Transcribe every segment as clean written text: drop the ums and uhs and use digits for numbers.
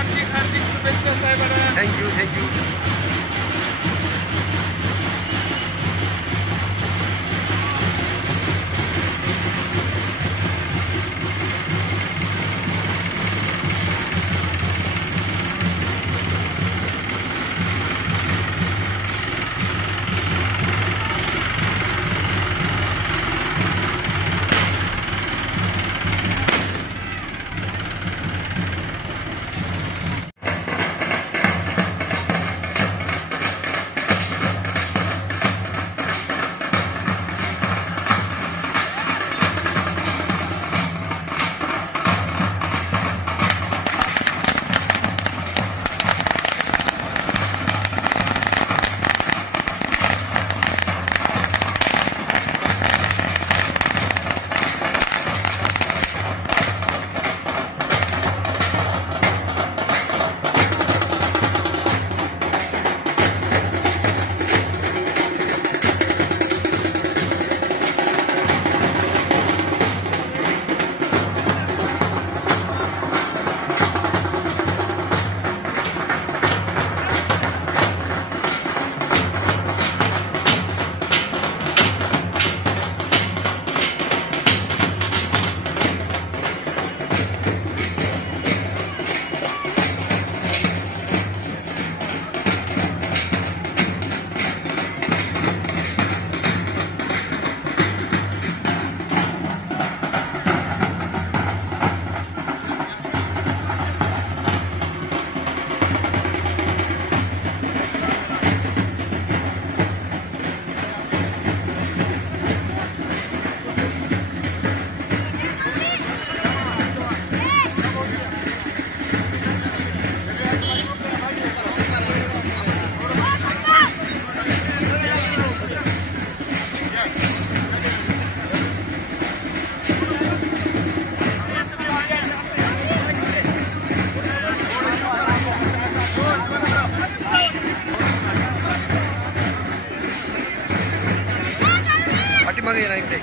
हार्दिक हार्दिक शुभेच्छा साहेबांना. Thank you thank you. पाठीमागे येणार इकडे.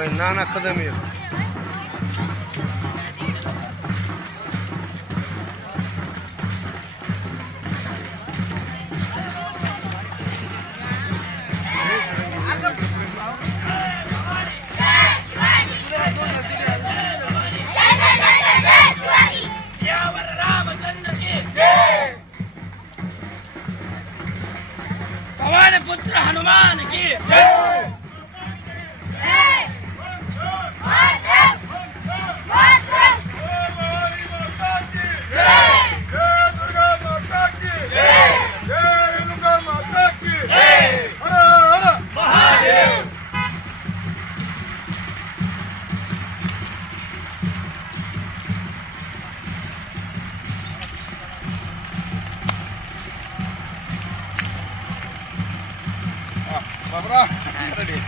भाई नाना कदम येईल पवन पुत्र हनुमान की बाबरा रेडी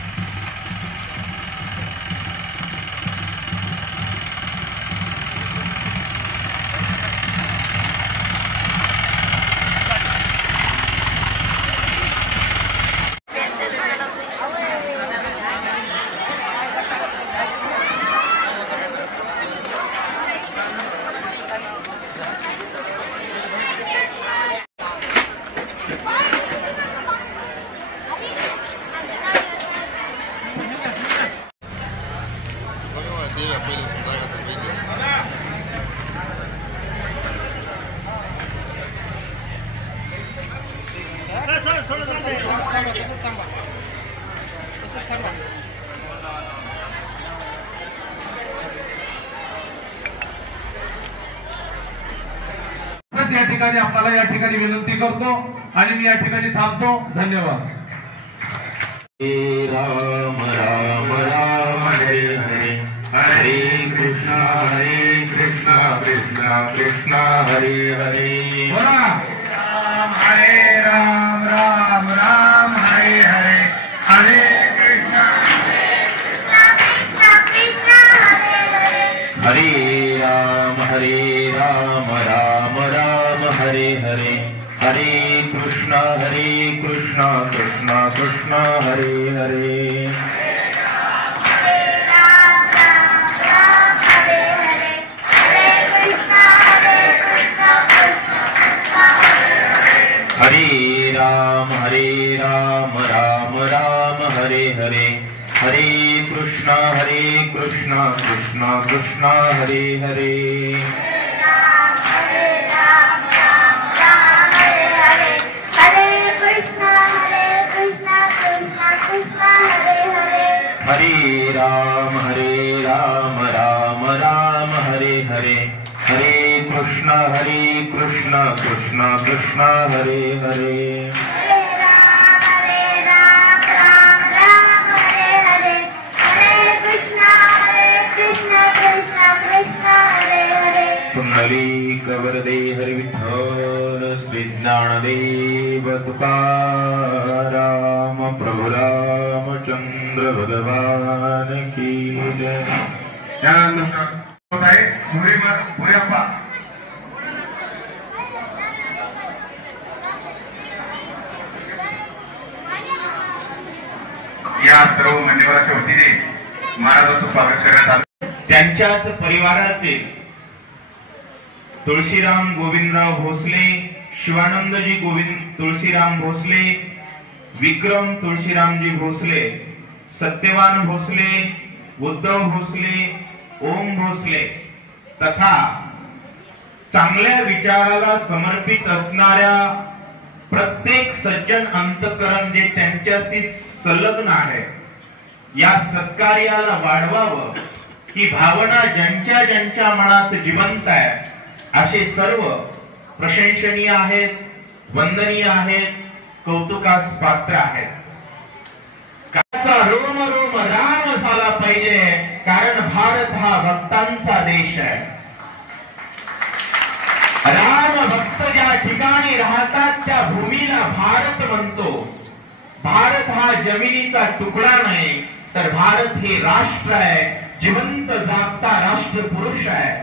या ठिकाणी आपल्याला या ठिकाणी विनंती करतो आणि मी या ठिकाणी थांबतो. धन्यवाद. राम राम राम हरे हरे हरे कृष्णा कृष्णा कृष्णा हरे हरे राम हरे राम राम राम हरे हरे हरे कृष्णा हरे राम राम राम हरे हरे हरे कृष्णा कृष्णा कृष्णा हरे हरे हरे राम राम राम हरे हरे हरे कृष्णा कृष्णा कृष्णा हरे हरे हरे राम राम हरे हरे हरे कृष्णा कृष्णा हरे हरे पुंडलीक वरदे हरि विठ्ठल श्री ज्ञानदेव तुकाराम प्रभु रामचंद्र भगवान की जय. त्यानंतर होत आहे भुरेप्पा. या सर्व मान्यवरांच्या वतीने महाराजांचं स्वागत करण्यात आलं. त्यांच्याच परिवारातील तुळशीराम गोविंदराव भोसले, शिवानंदजी गोविंद तुळशीराम भोसले, विक्रम तुळशीरामजी भोसले, सत्यवान भोसले, उद्धव भोसले, ओम भोसले तथा चांगल्या विचाराला समर्पित असणाऱ्या प्रत्येक सज्जन अंतःकरण जे त्यांच्याशी संलग्न आहे या सत्कार्याला वाढवावं ही भावना ज्यांच्या मनात जिवंत आहे असे सर्व प्रशंसनीय आहेत, वंदनीय आहेत, कौतुकास पात्र आहेत. काचा रोम रोम राम झाला पाहिजे कारण भारत हा भक्तांचा देश आहे. राम भक्त ज्या ठिकाणी राहतात त्या भूमीला भारत म्हणतो. भारत हा जमिनीचा तुकडा नाही तर भारत हे राष्ट्र आहे, जिवंत जागता राष्ट्र पुरुष आहे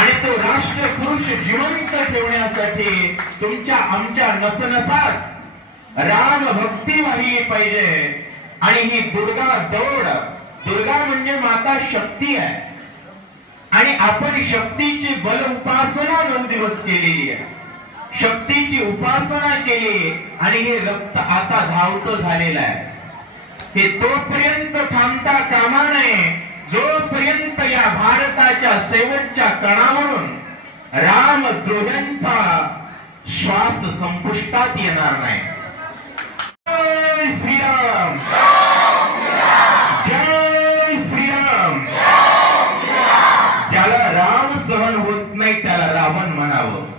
आणि तो राष्ट्र पुरुष जिवंत ठेवण्यासाठी तुमच्या आमच्या नसनसात राम भक्ती वाहिली पाहिजे आणि ही दुर्गा दौड दुर्गा म्हणजे माता शक्ती आहे आणि आपण शक्तीची बल उपासना 9 दिवस केलेली आहे. शक्तीची उपासना केली आणि हे रक्त आता धावतं झालेलं आहे. हे तोपर्यंत थांबता कामा नये जोपर्यंत या भारताच्या शेवटच्या कणावरून रामद्रोह्यांचा श्वास संपुष्टात येणार नाही. जय श्रीराम, जय श्रीराम. ज्याला राम सहन होत नाही त्याला रावण म्हणावं.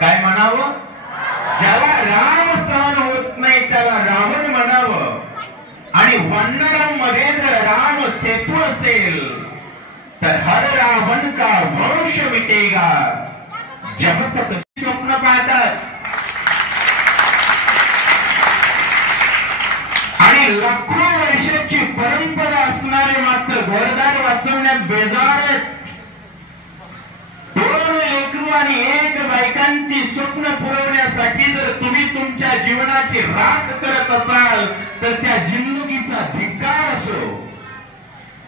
काय म्हणावं? ज्याला राम सहन होत नाही त्याला रावण म्हणावं. आणि वानरांमध्ये जर राम सेतू असेल तर हर रावण का वंश मिटेगा. जब तक स्वप्न पाहतात आणि लाखो वर्षाची परंपरा असणारे मात्र घरदार वाचवण्यात बेजार आहेत. 2 लेकरू आणि 1 बायकांची स्वप्न पुरवण्यासाठी जर तुम्ही तुमच्या जीवनाची राख करत असाल तर त्या जिंदगीचा धिक्कार असो.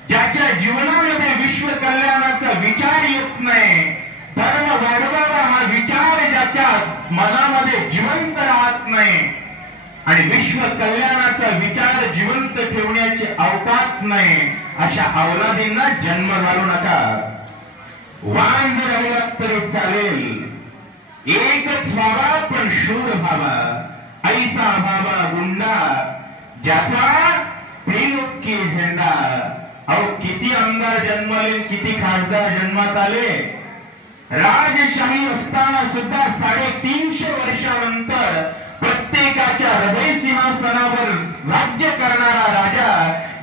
ज्याच्या जीवनामध्ये विश्व कल्याणाचा विचार येत नाही, धर्म वाढवावा हा विचार ज्याच्या मनामध्ये जिवंत राहत नाही आणि विश्व कल्याणाचा विचार जिवंत ठेवण्याचे अवकाश नाही, अशा अवलादींना जन्म घालू नका. वाण जर अवलाद तरी चालेल, एकच व्हावा पण शूर व्हावा. ऐसा बाबा गुंडा ज्याचा त्रिलोकी झेंडा. अहो किती आमदार जन्मले, किती खासदार जन्मात आले. राजशाही असताना सुद्धा 350 वर्षानंतर प्रत्येकाच्या हृदय सिंहासनावर राज्य करणारा राजा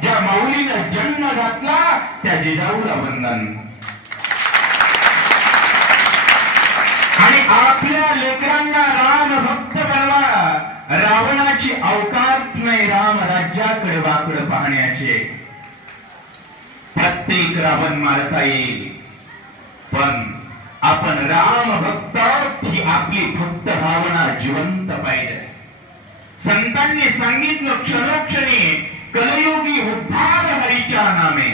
ज्या माऊलीनं जन्म घातला त्या जिजाऊला वंदन. आणि आपल्या लेकरांना राम भक्त बनवा. रावणाची अवकाश नाही राम राज्याकडे वाकडं पाहण्याचे. प्रत्येक रावण मारता येईल पण आपण राम भक्त ही आपली भक्त भावना जिवंत पाहिजे. संतांनी सांगितलं क्षणोक्षणी कलयुगी उद्धार हरीच्या नामे.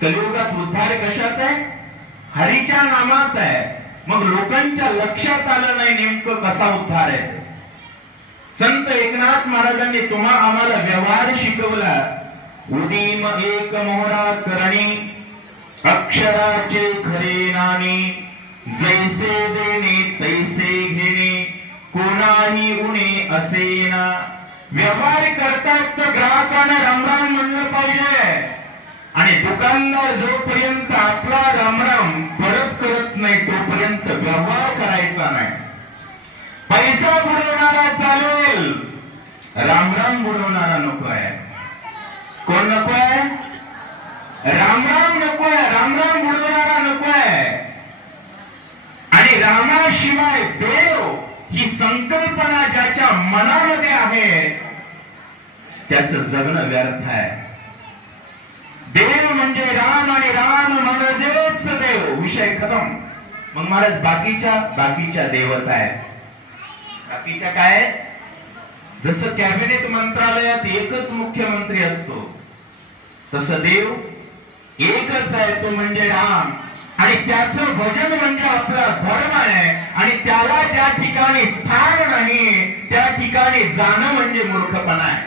कलियुगात उद्धार कशात आहे? हरीच्या नामात आहे. मग लोकांच्या लक्षात आलं नाही नेमकं कसा उद्धार आहे. संत एकनाथ महाराजांनी आम्हाला व्यवहार शिकवला. उदीम एक मोहरा करणी अक्षराचे खरे नाणी. जैसे देणे तैसे घेणे कोणाही उणे असेना. व्यवहार करतात तर ग्राहकांना रामराम म्हणलं पाहिजे आणि दुकानदार जोपर्यंत आपला रामराम परत करत नाही तोपर्यंत व्यवहार करायचा नाही. पैसा बुडवणारा चालेल, रामराम बुडवणारा नको आहे. कोण नको आहे? रामराम नको आहे. रामराम बुडवणारा नको आहे. आणि रामाशिवाय देव ही संकल्पना ज्याच्या मनामध्ये आहे त्याचं जगणं व्यर्थ आहे. देव म्हणजे राम आणि राम म्हणजेच देव. विषय खतम. मग महाराज बाकीच्या देवता आहेत. बाकीच्या काय? जसं कॅबिनेट मंत्रालयात एकच मुख्यमंत्री असतो तसं देव एकच आहे, तो म्हणजे राम. आणि त्याचं भजन म्हणजे आपला धर्म आहे आणि त्याला ज्या ठिकाणी स्थान नाही त्या ठिकाणी जाणं म्हणजे मूर्खपणा आहे.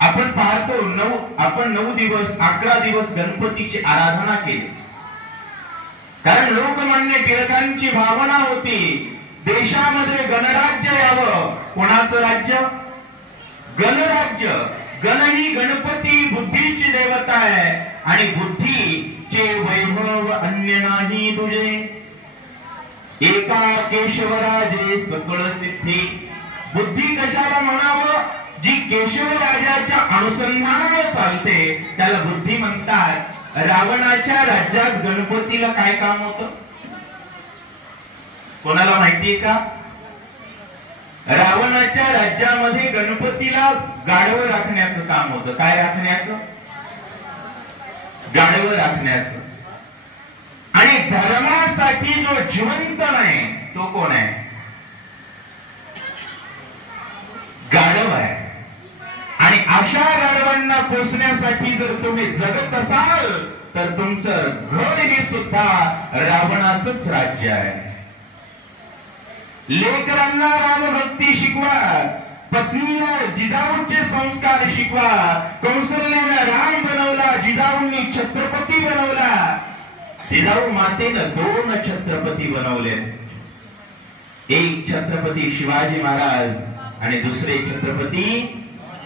आपण पाहतो 9 दिवस 11 दिवस गणपतीची आराधना केली. कारण लोकमान्य टिळकांची भावना होती देशामध्ये गणराज्य यावं. कोणाचं राज्य? गणराज्य. गण ही गणपती बुद्धीची देवता आहे आणि बुद्धीचे वैभव अन्य नाही तुझे. एका केशवराजे सकळ सिद्धी. बुद्धी कशाला म्हणावं? जी केशवराजाच्या अनुसंधानावर चालते त्याला बुद्धी म्हणतात. रावणाच्या राज्यात गणपतीला काय काम होतं? कोणाला माहितीये का? रावणाच्या राज्यामध्ये गणपतीला गाढवं राखण्याचं काम होतं. काय राखण्याचं? गाढवं राखण्याचं. आणि धर्मासाठी जो जिवंत नाही तो कोण आहे? गाढव आहे. आणि अशा गाढवांना पोचण्यासाठी जर तुम्ही जगत असाल तर तुमचं घर हे सुद्धा रावणाचंच राज्य आहे. लेकरांना रामभक्ती शिकवा, पत्नीला जिजाऊंचे संस्कार शिकवा. कौशल्यानं राम बनवला, जिजाऊंनी छत्रपती बनवला. जिजाऊ मातेनं 2 छत्रपती बनवले. एक छत्रपती शिवाजी महाराज आणि दुसरे छत्रपती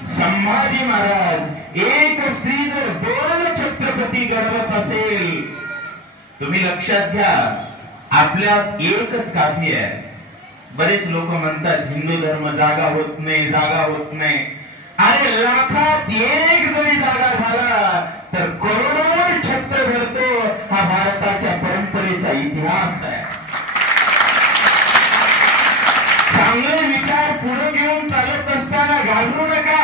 संभाजी महाराज. एक स्त्री जर 2 छत्रपती घडवत असेल, तुम्ही लक्षात घ्या, आपल्यात एकच काफी आहे. बरेच लोक म्हणतात हिंदू धर्म जागा होत नाही, जागा होत नाही. अरे लाखात एक जरी जागा झाला तर करोडोवर छत्र धरतो. हा भारताच्या परंपरेचा इतिहास आहे. चांगले विचार पुढे घेऊन चालत असताना घाबरू नका.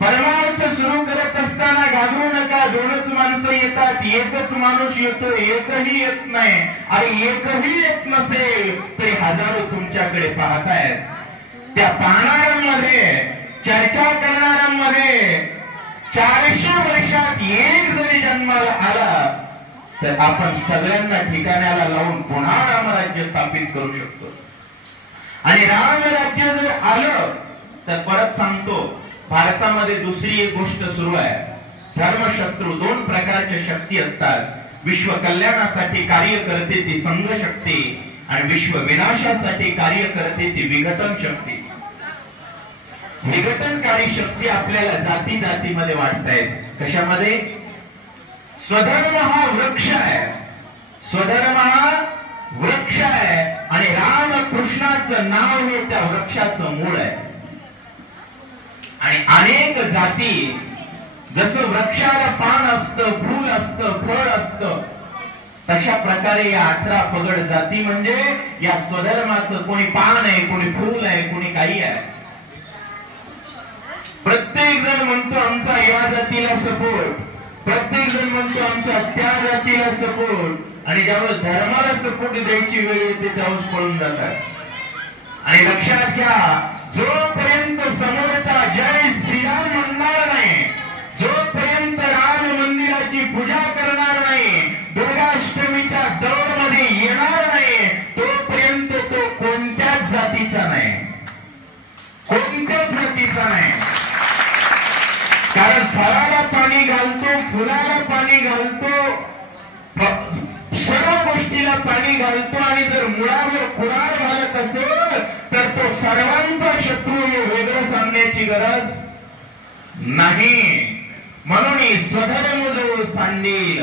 परमार्थ सुरू करत असताना घाबरू नका. 2च माणसं येतात, एकच माणूस येतो, एकही येत नाही. आणि एकही येत नसेल तरी हजारो तुमच्याकडे पाहतायत. त्या पाहणाऱ्यांमध्ये, चर्चा करणाऱ्यांमध्ये 400 वर्षात एक जरी जन्माला आला तर आपण सगळ्यांना ठिकाण्याला लावून पुन्हा रामराज्य स्थापित करू शकतो. आणि रामराज्य जर आलं तर परत सांगतो, भारतामध्ये दुसरी एक गोष्ट सुरू आहे. धर्मशत्रू 2 प्रकारच्या शक्ती असतात. विश्व कल्याणासाठी कार्य करते ती संघ शक्ती आणि विश्व विनाशासाठी कार्य करते ती विघटन शक्ती. विघटनकारी शक्ती आपल्याला जाती जातीमध्ये वाटतायत. कशामध्ये? स्वधर्म हा वृक्ष आहे. स्वधर्म हा वृक्ष आहे आणि रामकृष्णाचं नाव हे त्या वृक्षाचं मूळ आहे. आणि अनेक जाती, जसं वृक्षाला पान असतं, फूल असतं, फळ असतं, तशा प्रकारे या 18 पगड जाती म्हणजे या स्वधर्माचं कोणी पान आहे, कोणी फूल आहे, कोणी काही आहे. प्रत्येक जण म्हणतो आमचा या जातीला सपोर्ट, प्रत्येक जण म्हणतो आमचा त्या जातीला सपोर्ट. आणि ज्यावेळेस धर्माला सपोर्ट द्यायची वेळ येते त्यावेळेस पळून जातात. आणि लक्षात घ्या, जोपर्यंत समोरचा जय श्रीराम म्हणणार नाही, जोपर्यंत राम मंदिराची पूजा करणार नाही, दुर्गाष्टमीच्या दौडमध्ये येणार नाही, तोपर्यंत तो कोणत्याच जातीचा नाही, कोणत्याच जातीचा नाही. कारण फळाला पाणी घालतो, फुलाला पाणी घालतो, सर्व गोष्टीला पाणी घालतो. आणि जर मुळावर कुराड घालत असेल तर तो सर्वांचा शत्रू हे वेगळं सांगण्याची गरज नाही. म्हणून स्वधर्म जो सांडेल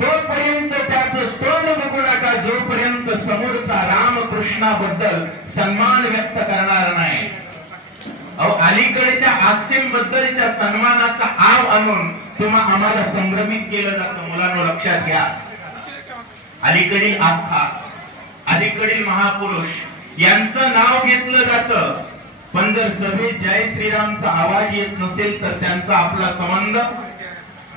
तोपर्यंत त्याचं तोंड बघू नका, जोपर्यंत समोरचा रामकृष्णाबद्दल सन्मान व्यक्त करणार नाही. अलीकडच्या आस्तींबद्दलच्या सन्मानाचा आव आणून आम्हाला संभ्रमित केलं जातं. मुलांनो लक्षात घ्या, अलीकडील आस्था, अलीकडील महापुरुष यांचं नाव घेतलं जातं, पण जर सभेत जय श्रीरामचा आवाज येत नसेल तर त्यांचा आपला संबंध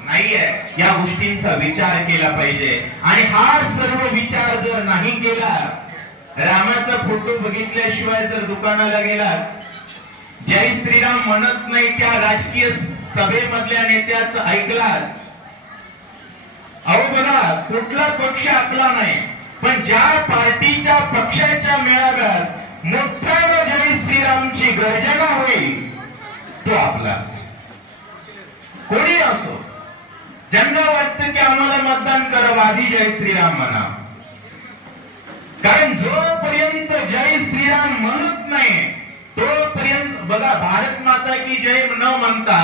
नाहीये. या गोष्टींचा विचार केला पाहिजे. आणि हा सर्व विचार जर नाही केला, रामाचा फोटो बघितल्याशिवाय जर दुकानाला गेला, जय श्रीराम म्हणत नाही त्या राजकीय सभेमधल्या नेत्याचं ऐकलात, अहो बघा, कुठला पक्ष आपला नाही, पण ज्या पार्टीच्या पक्षाच्या मेळाव्यात मोठ्यानं जय श्रीरामची गर्जना होईल तो आपला. कोणी असो, ज्यांना वाटतं की आम्हाला मतदान करावं, आधी जय श्रीराम म्हणा. कारण जोपर्यंत जय श्रीराम म्हणत नाही तोपर्यंत बघा, भारत माता की जय न म्हणता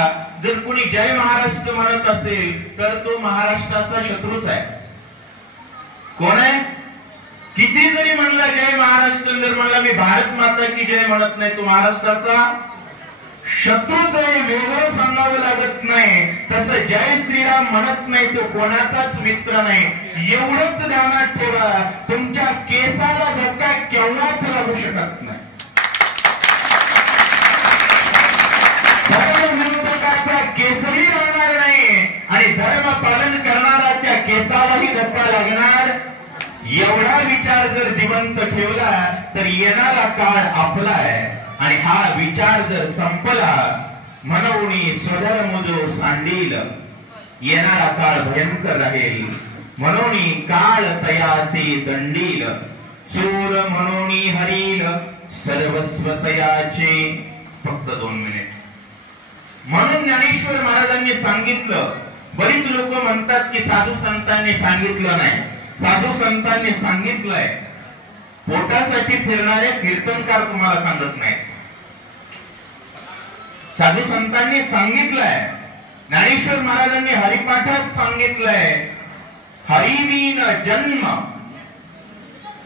जर कोणी जय महाराष्ट्र म्हणत असेल तर तो महाराष्ट्राचा शत्रूच आहे. कोण आहे? किती जरी म्हणला जय महाराष्ट्र, जर म्हणला मी भारत माता की जय म्हणत नाही, तो महाराष्ट्राचा शत्रूच आहे. वेगळं सांगावं लागत नाही. तसं जय श्रीराम म्हणत नाही तो कोणाचाच मित्र नाही. एवढंच ध्यानात ठेवा, तुमच्या केसाला धक्का केव्हाच लागू शकत नाही. धर्मविरोधकाचा केसही राहणार नाही आणि धर्म पालन करणाऱ्याच्या केसालाही धक्का लागणार. एवढा विचार जर जिवंत ठेवला तर येणारा काळ आपला आहे. आणि हा विचार जर संपला, म्हणून स्वधर्म जो सांडील येणारा काळ भयंकर राहील म्हणून काळ तयाचे दंडील चोर म्हणून हरील सर्वस्व तयाचे. फक्त 2 मिनिट. म्हणून ज्ञानेश्वर महाराजांनी सांगितलं. बरीच लोक म्हणतात की साधू संतांनी सांगितलं नाही. साधू संतांनी सांगितलंय. पोटासाठी फिरणारे कीर्तनकार तुम्हाला सांगत नाही. साधू संतांनी सांगितलंय. ज्ञानेश्वर महाराजांनी हरिपाठात सांगितलंय. हरिविन जन्म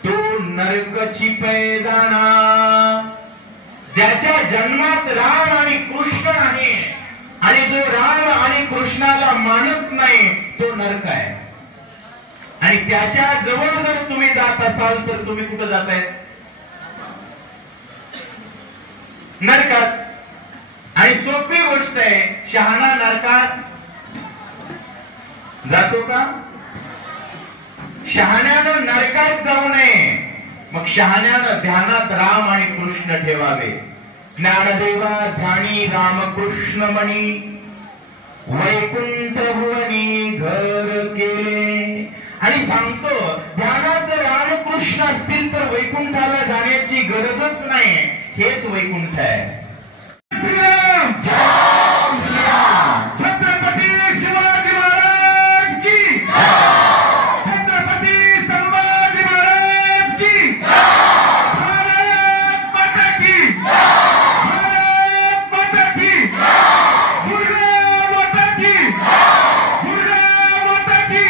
तो नरकची पैदाना. ज्याच्या जन्मात राम आणि कृष्ण आहे आणि जो राम आणि कृष्णाला मानत नाही तो नरक आहे. आणि त्याच्या जवळ जर तुम्ही जात असाल तर तुम्ही कुठं जाताय? नरकात. आणि सोपी गोष्ट आहे. शहाणा नरकात जातो का? शहाण्यानं नरकात जाऊ नये. मग शहाण्यानं ध्यानात राम आणि कृष्ण ठेवावे. ज्ञानदेवा ध्यानी रामकृष्ण मणी वैकुंठ भुवनी घर केले. आणि सांगतो ध्यानात जर रामकृष्ण असतील तर वैकुंठाला जाण्याची गरजच नाही. हेच वैकुंठ आहे. छत्रपती शिवाजी महाराज की, छत्रपती संभाजी महाराज की, भारत माता की, भारत माता की, दुर्गा माता की, दुर्गा माता की.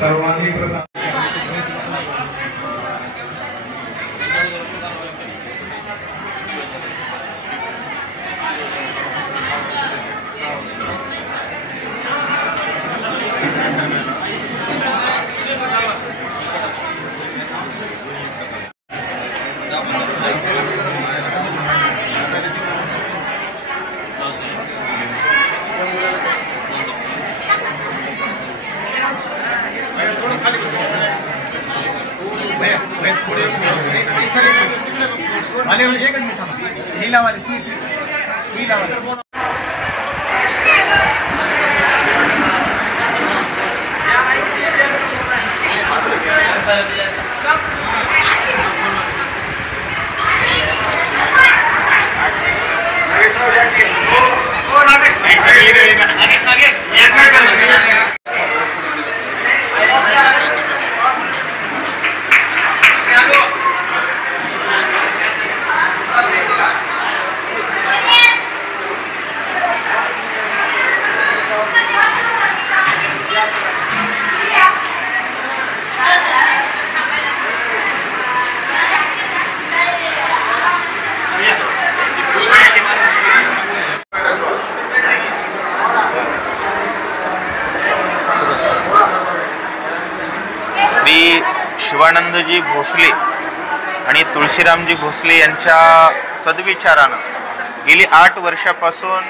सर्वांनी प्रथम श्री शिवानंदजी भोसले आणि तुळशीरामजी भोसले यांच्या सद्विचारानं गेली 8 वर्षापासून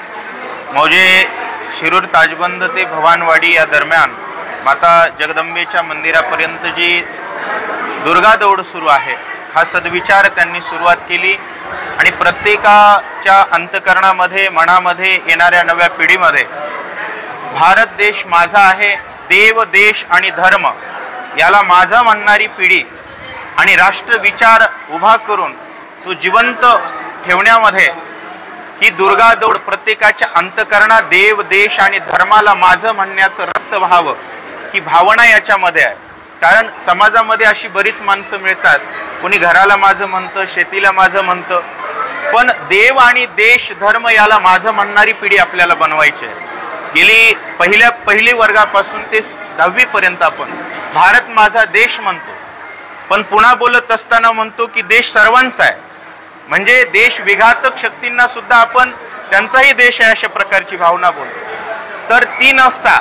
मौजे शिरूर ताजबंद ते भवानवाडी या दरम्यान माता जगदंबेच्या मंदिरापर्यंत जी दुर्गा दौड सुरू आहे, हा सद्विचार त्यांनी सुरुवात केली आणि प्रत्येकाच्या अंतकरणामध्ये मनामध्ये येणाऱ्या नव्या पिढीमध्ये भारत देश माझा आहे, देव देश आणि धर्म याला माझा म्हणणारी पिढी आणि राष्ट्रविचार उभा करून तो जिवंत ठेवण्यामध्ये ही दुर्गा दौड प्रत्येकाच्या अंतकरणात देव देश आणि धर्माला माझं म्हणण्याचं रक्त व्हावं ही भावना याच्यामध्ये आहे. कारण समाजामध्ये अशी बरीच माणसं मिळतात, कोणी घराला माझं म्हणतं, शेतीला माझं म्हणतं, पण देव आणि देश धर्म याला माझं म्हणणारी पिढी आपल्याला बनवायची आहे. गेली पहिली वर्गापासून ते 10वी पर्यंत आपण भारत माझा देश म्हणतो, पण पुन्हा बोलत असताना म्हणतो की देश सर्वांचा आहे. म्हणजे देश विघातक शक्तींना सुद्धा आपण त्यांचाही देश आहे अशा प्रकारची भावना बोलतो. तर ती नसता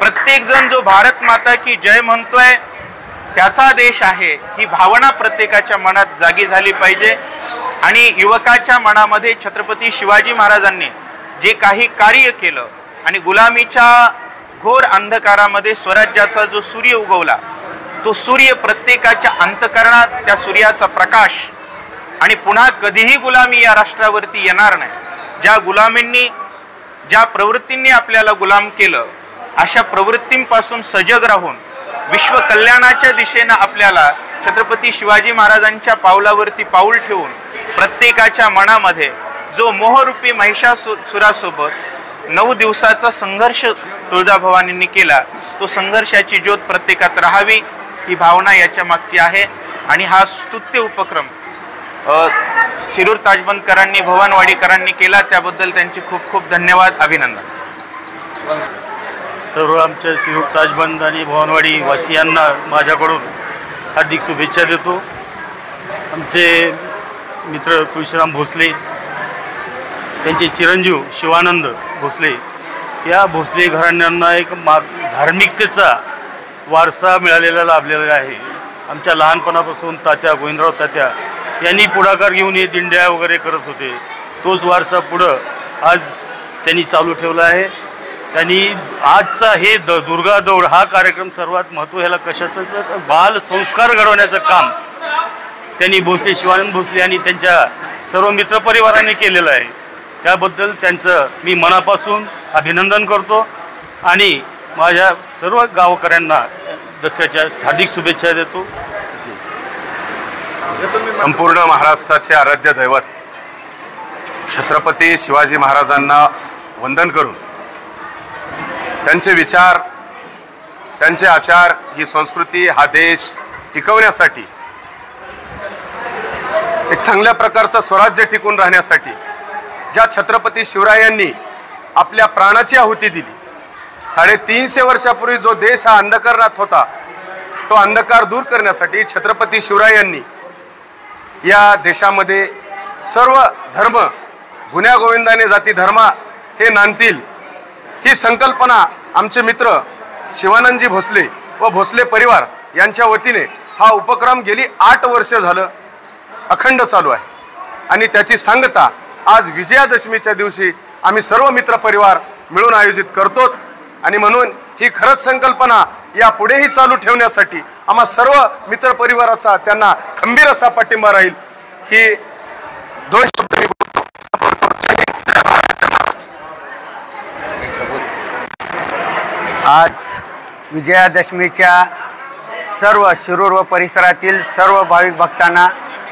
प्रत्येक जण जो भारत माता की जय म्हणतोय त्याचा देश आहे ही भावना प्रत्येकाच्या मनात जागी झाली पाहिजे. आणि युवकाच्या मनामध्ये छत्रपती शिवाजी महाराजांनी जे काही कार्य केलं आणि गुलामीच्या घोर अंधकारामध्ये स्वराज्याचा जो सूर्य उगवला तो सूर्य प्रत्येकाच्या अंतःकरणात त्या सूर्याचा प्रकाश, आणि पुन्हा कधीही गुलामी या राष्ट्रावरती येणार नाही. ज्या गुलामींनी, ज्या प्रवृत्तींनी आपल्याला गुलाम केलं, अशा प्रवृत्तींपासून सजग राहून विश्व कल्याणाच्या दिशेनं आपल्याला छत्रपती शिवाजी महाराजांच्या पावलावरती पाऊल ठेवून प्रत्येकाच्या मनामध्ये जो मोहरूपी महिषासुरासोबत 9 दिवसाचा संघर्ष तुळजाभवानींनी केला, तो संघर्षाची ज्योत प्रत्येकात राहावी ही भावना याच्या मागची आहे. आणि हा स्तुत्य उपक्रम शिरूर ताजबंदकरांनी, भवानवाडीकरांनी केला, त्याबद्दल त्यांचे खूप खूप धन्यवाद, अभिनंदन. सर्व आमच्या शिरूर ताजबंद आणि भवानवाडी वासियांना माझ्याकडून हार्दिक शुभेच्छा देतो. आमचे मित्र तुळशीराम भोसले, त्यांचे चिरंजीव शिवानंद भोसले, या भोसले घराण्यांना एक धार्मिकतेचा वारसा मिळालेला लाभलेला आहे. आमच्या लहानपणापासून तात्या गोविंदराव तात्या यांनी पुढाकार घेऊन हे दिंड्या वगैरे करत होते. तोच वारसा पुढं आज त्यांनी चालू ठेवला आहे. त्यांनी आजचा हे दुर्गा दौड हा कार्यक्रम सर्वात महत्त्व, ह्याला कशाचं बाल संस्कार घडवण्याचं काम त्यांनी भोसले, शिवानंद भोसले आणि त्यांच्या सर्व मित्रपरिवारांनी केलेलं आहे. त्याबद्दल त्यांचं मी मनापासून अभिनंदन करतो आणि माझ्या सर्व गावकऱ्यांना दसऱ्याच्या हार्दिक शुभेच्छा देतो. संपूर्ण महाराष्ट्राचे आराध्य दैवत छत्रपती शिवाजी महाराजांना वंदन करून त्यांचे विचार, त्यांचे आचार, ही संस्कृती, हा देश टिकवण्यासाठी, एक चांगल्या प्रकारचं स्वराज्य टिकून राहण्यासाठी ज्या छत्रपती शिवरायांनी आपल्या प्राणाची आहुती दिली, 350 वर्षापूर्वी जो देश हा अंधकारात होता, तो अंधकार दूर करण्यासाठी छत्रपती शिवरायांनी या देशामध्ये सर्व धर्म गुण्यागोविंदाने जाती धर्म हे नांदतील, ही संकल्पना आमचे मित्र शिवानंदजी भोसले व भोसले परिवार यांच्या वतीने हा उपक्रम गेली 8 वर्ष झालं अखंड चालू आहे. आणि त्याची सांगता आज विजयादशमीच्या दिवशी आम्ही सर्व मित्र परिवार मिळून आयोजित करतो. आणि म्हणून ही खरंच संकल्पना यापुढेही चालू ठेवण्यासाठी आम्हा सर्व मित्र परिवाराचा त्यांना खंबीर असा पाठिंबा राहील. ही 2 शब्द मी बोलतो. आज विजयादशमीच्या सर्व शिरूर व परिसरातील सर्व भाविक भक्तांना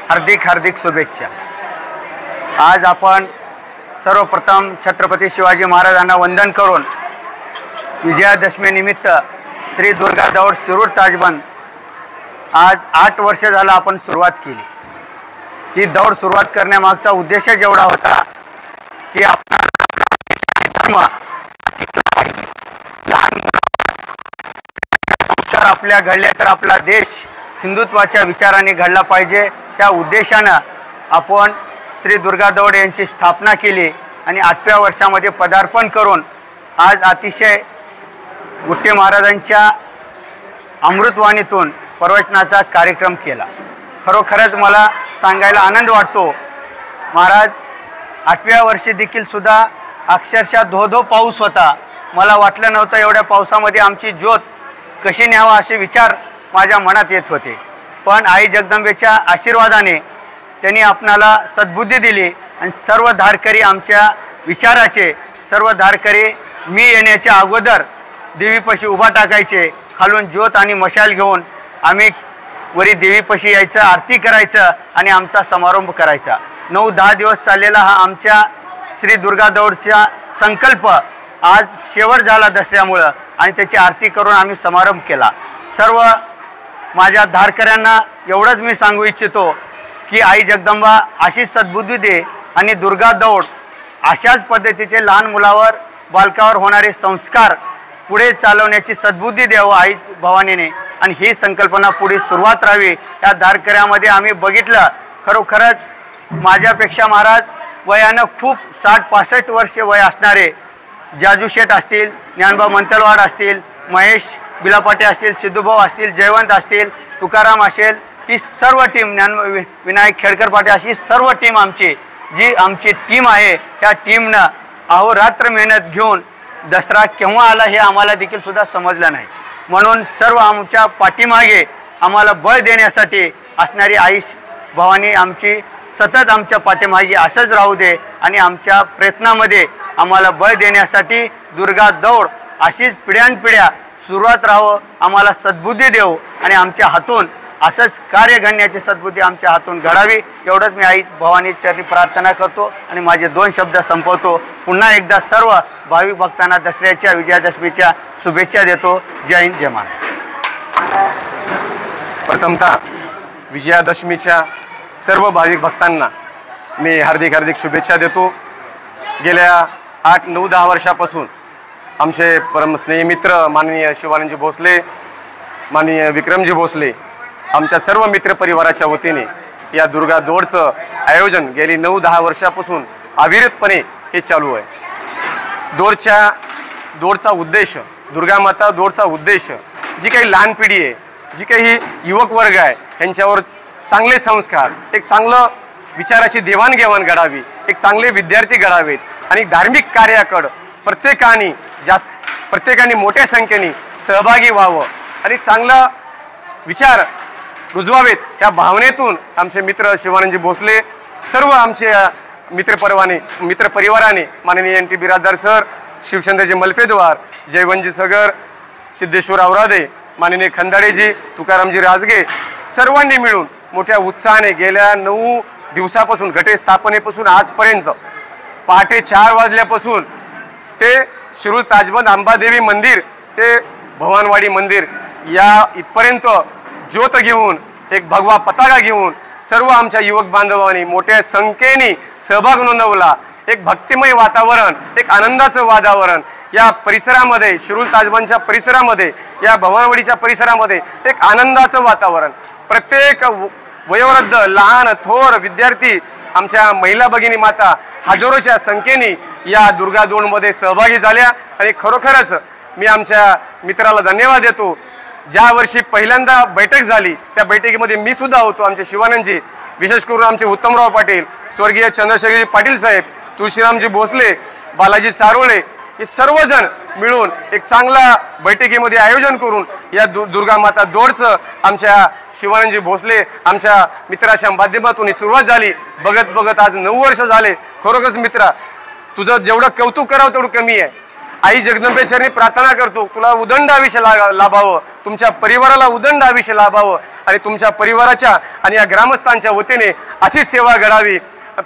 हार्दिक हार्दिक शुभेच्छा. आज आपण सर्वप्रथम छत्रपती शिवाजी महाराजांना वंदन करून विजयादशमीनिमित्त श्री दुर्गा दौड शिरूर ताजबंद आज 8 वर्ष झालं आपण सुरुवात केली. ही दौड सुरुवात करण्यामागचा उद्देश एवढा होता की आपण संस्कार आपल्या घडले तर आपला देश हिंदुत्वाच्या विचाराने घडला पाहिजे. त्या उद्देशानं आपण श्री दुर्गा दौड यांची स्थापना केली आणि 8व्या वर्षामध्ये पदार्पण करून आज अतिशय गुट्टे महाराजांच्या अमृतवाणीतून प्रवचनाचा कार्यक्रम केला. खरोखरच मला सांगायला आनंद वाटतो. महाराज 8व्या वर्षी देखील सुद्धा अक्षरशः धो पाऊस होता. मला वाटलं नव्हतं एवढ्या पावसामध्ये आमची ज्योत कशी न्यावा असे विचार माझ्या मनात येत होते. पण आई जगदंबेच्या आशीर्वादाने त्यांनी आपणाला सद्बुद्धी दिली आणि सर्व धारकरी आमच्या विचाराचे, सर्व धारकरी मी येण्याच्या अगोदर देवीपाशी उभा टाकायचे. खालून ज्योत आणि मशाल घेऊन आम्ही वरी देवीपाशी यायचं, आरती करायचं आणि आमचा समारंभ करायचा. 9-10 दिवस चाललेला हा आमच्या श्री दुर्गा दौडचा संकल्प आज शेवट झाला दसऱ्यामुळं आणि त्याची आरती करून आम्ही समारंभ केला. सर्व माझ्या धारकऱ्यांना एवढंच मी सांगू इच्छितो की आई जगदंबा अशीच सद्बुद्धी दे आणि दुर्गा दौड अशाच पद्धतीचे लहान मुलावर, बालकावर होणारे संस्कार पुढे चालवण्याची सद्बुद्धी द्यावं आई भवानीने आणि ही संकल्पना पुढे सुरुवात राहावी. या धारकऱ्यामध्ये आम्ही बघितलं खरोखरच माझ्यापेक्षा महाराज वयानं खूप 60-65 वर्षे वय असणारे जाजू शेठ असतील, ज्ञानबा मंतलवाड असतील, महेश बिलापाटे असतील, सिद्धूभाऊ असतील, जयवंत असतील, तुकाराम असेल, ही सर्व टीम, विनायक खेडकर पाटे अशी सर्व टीम आमची टीम आहे. ह्या टीमनं अहोरात्र मेहनत घेऊन दसरा केव्हा आला हे आम्हाला देखील सुद्धा समजलं नाही. म्हणून सर्व आमच्या पाठीमागे आम्हाला बळ देण्यासाठी असणारी आई भवानी आमची सतत आमच्या पाठीमागे असंच राहू दे आणि आमच्या प्रयत्नामध्ये आम्हाला बळ देण्यासाठी दुर्गा दौड अशीच पिढ्यानपिढ्या सुरुवात राहावं, आम्हाला सद्बुद्धी देऊ आणि आमच्या हातून असंच कार्य घडण्याची सद्बुद्धी आमच्या हातून घडावी एवढंच मी आई भवानी चरणी प्रार्थना करतो आणि माझे 2 शब्द संपवतो. पुन्हा एकदा सर्व भाविक भक्तांना दसऱ्याच्या विजयादशमीच्या शुभेच्छा देतो. जय हिंद, जय महाराष्ट्र. प्रथमतः विजयादशमीच्या सर्व भाविक भक्तांना मी हार्दिक शुभेच्छा देतो. गेल्या 8, 9, 10 वर्षापासून आमचे परमस्नेही मित्र माननीय शिवानंदजी भोसले, माननीय विक्रमजी भोसले, आमच्या सर्व मित्रपरिवाराच्या वतीने या दुर्गा दौडचं आयोजन गेली 9-10 वर्षापासून अविरतपणे हे चालू आहे. दौडचा उद्देश, दुर्गा माता दौडचा उद्देश, जी काही लहान पिढी आहे, जी काही युवक वर्ग आहे, यांच्यावर चांगले संस्कार, एक चांगलं विचाराची देवाणघेवाण घडावी, एक चांगले विद्यार्थी घडावेत आणि धार्मिक कार्याकडं प्रत्येकाने मोठ्या संख्येने सहभागी व्हावं आणि चांगला विचार रुजवावेत ह्या भावनेतून आमचे मित्र शिवानंदजी भोसले, सर्व आमच्या मित्रपरिवाराने माननीय NT बिराजदार सर, शिवचंद्रजी मलफेद्वार, जयवंतजी सगर, सिद्धेश्वर आवरादे, माननीय खंदाडेजी, तुकारामजी राजगे, सर्वांनी मिळून मोठ्या उत्साहाने गेल्या 9 दिवसापासून घटस्थापनेपासून आजपर्यंत पहाटे 4 वाजल्यापासून ते शिरूर ताजबंद अंबादेवी मंदिर ते भवानवाडी मंदिर या इथपर्यंत ज्योत घेऊन, एक भगवा पताका घेऊन सर्व आमच्या युवक बांधवांनी मोठ्या संख्येने सहभाग नोंदवला. एक भक्तिमय वातावरण, एक आनंदाचं वातावरण या परिसरामध्ये, शिरूर ताजबंदच्या परिसरामध्ये, या भवानवाडीच्या परिसरामध्ये एक आनंदाचं वातावरण. प्रत्येक वयोवृद्ध, लहान थोर विद्यार्थी, आमच्या महिला भगिनी माता हजारोच्या संख्येने या दुर्गा दौडमध्ये सहभागी झाल्या आणि खरोखरच मी आमच्या मित्राला धन्यवाद देतो. ज्या वर्षी पहिल्यांदा बैठक झाली त्या बैठकीमध्ये मी सुद्धा होतो. आमचे शिवानंदजी, विशेष करून आमचे उत्तमराव पाटील, स्वर्गीय चंद्रशेखरजी पाटील साहेब, तुळशीरामजी भोसले, बालाजी सारोळे, हे सर्वजण मिळून एक चांगला बैठकीमध्ये आयोजन करून या दुर्गा माता दौडचं आमच्या शिवानंदजी भोसले आमच्या मित्राच्या माध्यमातून ही सुरुवात झाली. बघत बघत आज 9 वर्ष झाले. खरोखरच मित्रा, तुझं जेवढं कौतुक करावं तेवढं कमी आहे. आई जगदंबेचरणी प्रार्थना करतो तुला उदंड आयुष्य लाभावं, तुमच्या परिवाराला उदंड आयुष्य लाभावं आणि तुमच्या परिवाराच्या आणि या ग्रामस्थांच्या वतीने अशीच सेवा घडावी.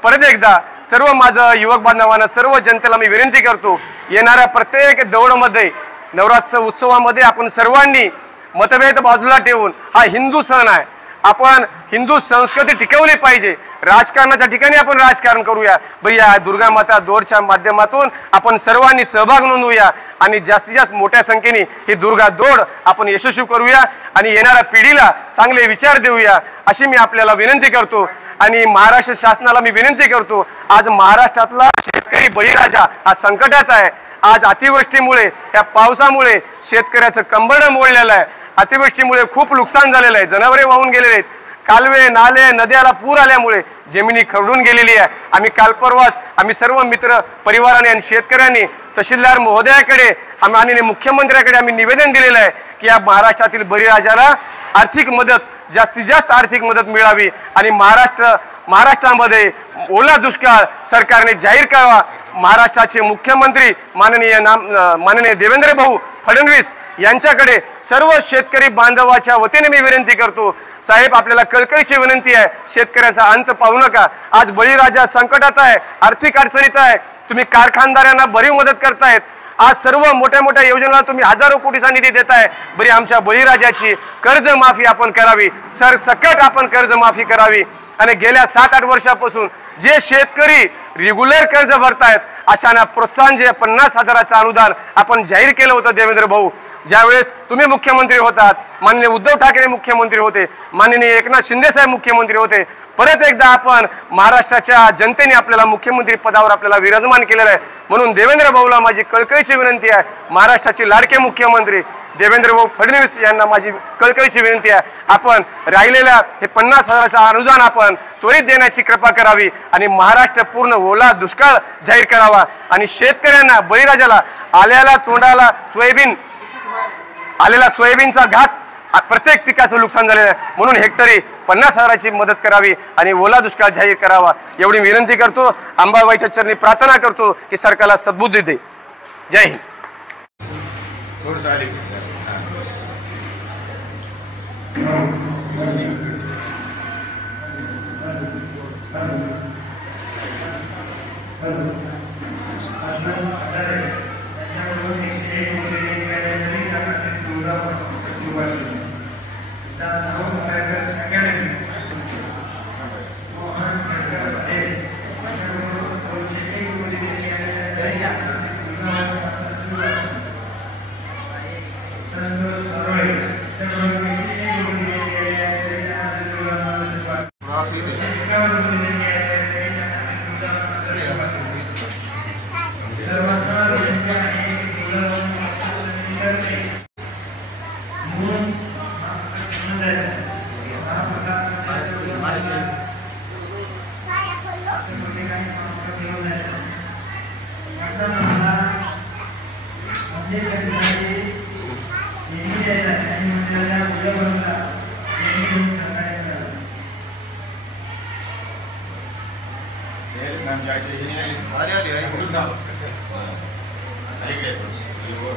परत एकदा सर्व माझं युवक बांधवांना, सर्व जनतेला मी विनंती करतो, येणाऱ्या प्रत्येक दौडमध्ये, नवरात्र उत्सवामध्ये आपण सर्वांनी मतभेद बाजूला ठेवून हा हिंदू सण आहे, आपण हिंदू संस्कृती टिकवली पाहिजे. राजकारणाच्या ठिकाणी आपण राजकारण करूया, बरं या दुर्गा माता दौडच्या माध्यमातून आपण सर्वांनी सहभाग नोंदवूया आणि जास्तीत जास्त मोठ्या संख्येने ही दुर्गा दौड आपण यशस्वी करूया आणि येणाऱ्या पिढीला चांगले विचार देऊया अशी मी आपल्याला विनंती करतो. आणि महाराष्ट्र शासनाला मी विनंती करतो, आज महाराष्ट्रातला शेतकरी बळीराजा हा संकटात आहे. आज अतिवृष्टीमुळे, या पावसामुळे शेतकऱ्याचं कंबरडं मोडलेलं आहे. अतिवृष्टीमुळे खूप नुकसान झालेलं आहे, जनावरे वाहून गेलेले आहेत, कालवे, नाले, नद्याला पूर आल्यामुळे जमिनी खरडून गेलेली आहे. आम्ही काल परवाच आम्ही सर्व मित्र परिवाराने आणि शेतकऱ्यांनी तहसीलदार महोदयाकडे आणि मुख्यमंत्र्याकडे आम्ही निवेदन दिलेलं आहे की या महाराष्ट्रातील बळीराजाला आर्थिक मदत, जास्तीत जास्त आर्थिक मदत मिळावी आणि महाराष्ट्रामध्ये ओला दुष्काळ सरकारने जाहीर करावा. महाराष्ट्राचे मुख्यमंत्री माननीय देवेंद्र भाऊ फडणवीस यांच्याकडे सर्व शेतकरी बांधवाच्या वतीने मी विनंती करतो, साहेब आपल्याला कळकळीची विनंती आहे, शेतकऱ्याचा अंत पाहू नका. आज बळीराजा संकटात आहे, आर्थिक अडचणीत आहे, तुम्ही कारखानदारांना भरीव मदत करतायत. आज सर्व मोठ्या मोठ्या योजनांना तुम्ही हजारो कोटीचा निधी देताय, बरी आमच्या बळीराजाची कर्जमाफी आपण करावी, सरसकट आपण कर्जमाफी करावी. आणि गेल्या 7-8 वर्षापासून जे शेतकरी रेग्युलर कर्ज भरतायत अशांना प्रोत्साहन, जे 50,000चं अनुदान आपण जाहीर केलं होतं देवेंद्र भाऊ, ज्यावेळेस तुम्ही मुख्यमंत्री होतात, माननीय उद्धव ठाकरे मुख्यमंत्री होते, माननीय एकनाथ शिंदे साहेब मुख्यमंत्री होते. परत एकदा आपण महाराष्ट्राच्या जनतेने आपल्याला मुख्यमंत्री पदावर आपल्याला विराजमान केलेलं आहे. म्हणून देवेंद्र भाऊला माझी कळकळीची विनंती आहे, महाराष्ट्राचे लाडके मुख्यमंत्री देवेंद्र भाऊ फडणवीस यांना माझी कळकळीची विनंती आहे, आपण राहिलेल्या हे 50,000चं अनुदान आपण त्वरित देण्याची कृपा करावी आणि महाराष्ट्र पूर्ण ओला दुष्काळ जाहीर करावा. आणि शेतकऱ्यांना, बळीराजाला आलेला सोयाबीनचा घास प्रत्येक पिकाचं नुकसान झालेलं आहे, म्हणून हेक्टरी 50,000ची मदत करावी आणि ओला दुष्काळ जाहीर करावा एवढी विनंती करतो. अंबाबाईच्या चरणी प्रार्थना करतो की सरकारला सद्बुद्धी दे. जय हिंद.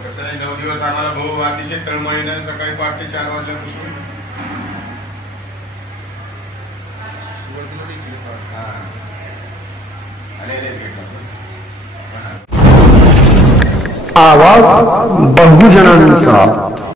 कसं नाही 9 दिवस आम्हाला भाऊ अतिशय तळमळीनं सकाळी पहाटे 4 वाजल्यापासून आवाज बहुजनांचा.